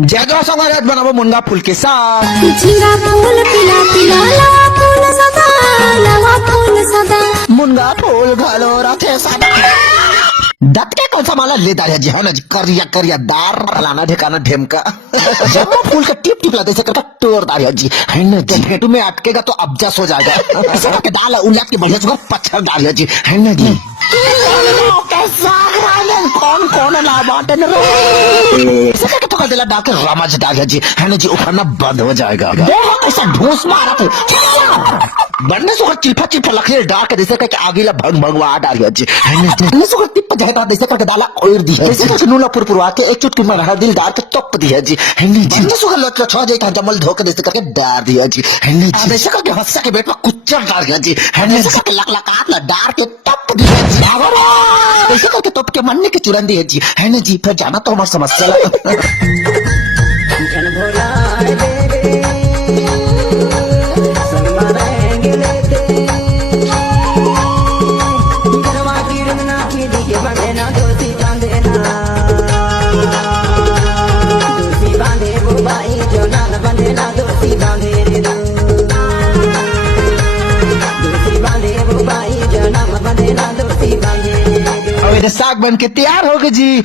जगह संग बनाबो मुनगा फूल के साग। जीरा फूल पीला पीला लावा फूल सदा, लावा फूल सदा। मुनगा फूल घलो रथे सदा। दत के कौन सा माला ले दाया जी है ना जी, करिया करिया दार लाना ढेकाना ढेमका। जब वो फूल का टिप टिप लाते से करके तोड़ दाया जी है ना जी, भेटू में अटकेगा तो अबजस हो जाएगा। ऐसा करके डाल उलट के बढ़िया से पत्थर डालिया जी है ना जी। कौन कौन ला बाटन रे सके तो दिला डाल के रमज डालिया जी है ना जी, उखड़ना बंद हो जाएगा। देखो कैसा ढूंस मारा थे बनने से चिल्फा चिल्फा लखे डाल के जैसे करके आगे ला भंग भंगवा डालिया जी है ना जी। से टिप जाए तो जैसे करके डाला ओर दी जैसे करके नूला पुरपुरवा के एक चुटकी में दिल डाल के टप दिया जी है ना जी। बनने से लट छो जाए तो जमल धो के जैसे करके डाल दिया जी है ना जी। जैसे करके हंसा के बेट में कुच्चर डाल दिया जी है ना जी, करके लक लकात ला डाल के टप दिया जी। ऐसे करके टप के मन्ने के चुरन दिया जी है ना जी। फिर जाना तो हमारी समस्या साग बन के तैयार हो गए जी।